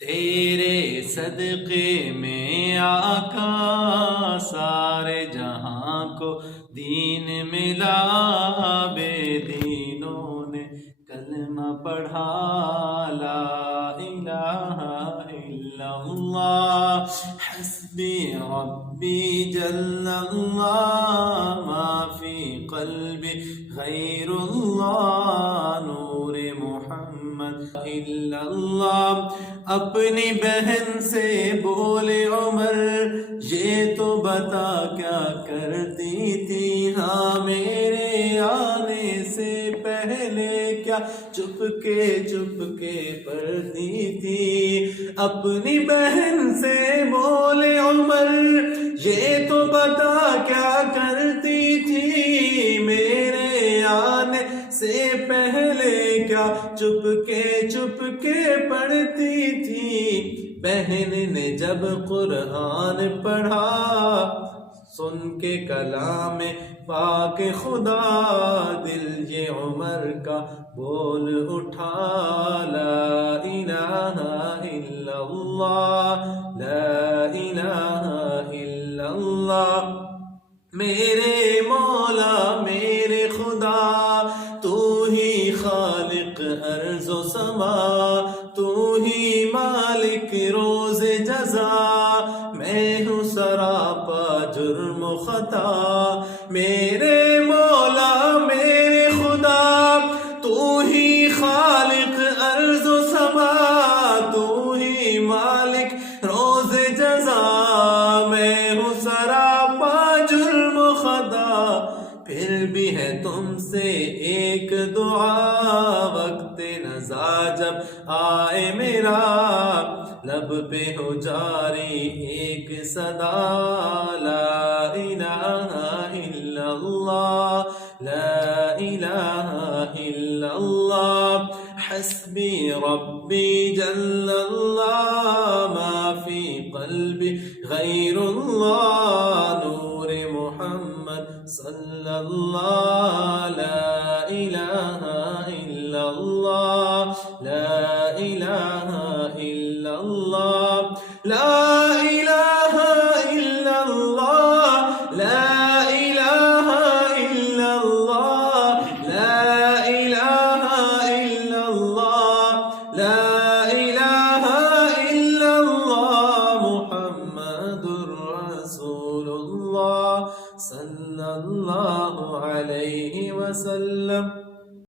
تیرے صدقے میں آقا سارے جہاں کو دین ملا، بے دینوں نے کلمہ پڑھا، لا الہ الا اللہ حسبی ربی جل اللہ، ما فی قلبی غیر اللہ، نور محمد الا اللہ۔ اپنی بہن سے بولے عمر، یہ تو بتا کیا کرتی تھی، ہاں میرے آنے سے پہلے کیا چپ کے پڑھتی تھی۔ اپنی بہن سے بولے عمر، یہ تو بتا کیا کرتی تھی، میرے آنے سے پہلے کیا چپ کے پڑھتی تھی۔ بہن نے جب قرآن پڑھا، سن کے کلام پاک خدا، دل یہ عمر کا بول اٹھا، لا الہ الا اللہ، لا الہ الا اللہ۔ میرے مولا میرے خدا، تو ہی خالق ارض و سما، تو ہی مالک روز جزا، میں ہوں سراپا جرم و خطا۔ میرے مولا میرے خدا، تو ہی خالق ارض و سما، تو ہی مالک روز جزا، میں ہوں سراپا جرم و خطا۔ پھر بھی ہے تم سے ایک دعا، وقت نزا جب آئے میرا، لب پہ ہو جاری ایک صدا، لا الہ الا اللہ، لا الہ الا اللہ حسبی ربی جل اللہ، ما فی قلبی غیر اللہ، نور محمد صلی اللہ، لا الہ الا اللہ، لا الہ الا اللہ، لا الہ الا اللہ، لا الہ الا اللہ، لا الہ الا اللہ، لا الہ الا اللہ، محمد رسول اللہ صلی اللہ علیہ وسلم۔